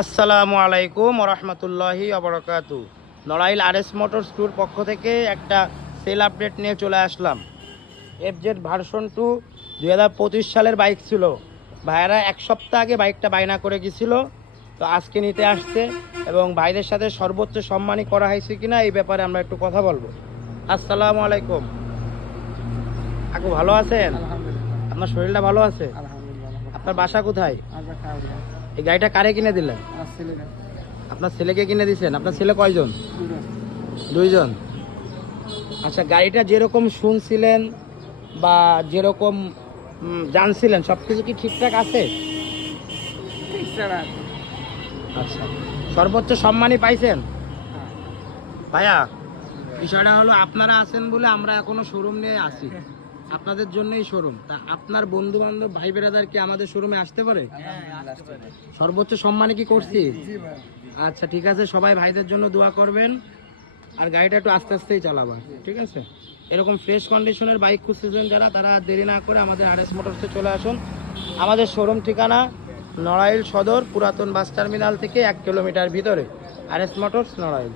আসসালামু আলাইকুম রহমতুল্লাহি আবরাকাতু। নড়াইল আরএস মোটরস টুর পক্ষ থেকে একটা সেল আপডেট নিয়ে চলে আসলাম। এফজেড ভার্সন 2 2025 সালের বাইক ছিল। ভাইয়েরা এক সপ্তাহ আগে বাইকটা বায়না করে গেছিল, তো আজকে নিতে আসছে এবং ভাইদের সাথে সর্বোচ্চ সম্মানী করা হয়েছে কিনা এই ব্যাপারে আমরা একটু কথা বলবো। আসসালামু আলাইকুম কাকু, ভালো আছেন? আলহামদুলিল্লাহ। আপনার শরীরটা ভালো আছে? আলহামদুলিল্লাহ। আপনার বাসা কোথায়? আমরা খাওয়া এই গাড়িটা কারে কিনে দিলেন? আসলে না আপনার ছেলেকে কিনে দিয়েছেন? আপনার ছেলে কয়জন? পুরো দুইজন। আচ্ছা, গাড়িটা যেরকম শুনছিলেন বা যেরকম জানছিলেন সব কিছু কি ঠিকঠাক আছে? ঠিকঠাক আছে। আচ্ছা, সর্বোচ্চ সম্মানই পাইছেন? হ্যাঁ। ভাইয়া, বিষয়টা হলো আপনারা আছেন বলে আমরা এখনো শোরুম নিয়ে আসি, আপনাদের জন্যই শোরুম। তা আপনার বন্ধু বান্ধব ভাই বেরাদার কি আমাদের শোরুমে আসতে পারে? সর্বোচ্চ সম্মানে কি করছি? জি ভাই। আচ্ছা ঠিক আছে, সবাই ভাইদের জন্য দোয়া করবেন আর গাড়িটা একটু আস্তে আস্তেই চালাবা, ঠিক আছে? এরকম ফ্রেশ কন্ডিশনের বাইক খুঁজতেছেন যারা, তারা দেরি না করে আমাদের আরএস মোটরসে চলে আসুন। আমাদের শোরুম ঠিকানা নড়াইল সদর পুরাতন বাস টার্মিনাল থেকে 1 কিলোমিটার ভিতরে, আরএস মোটরস নড়াইল।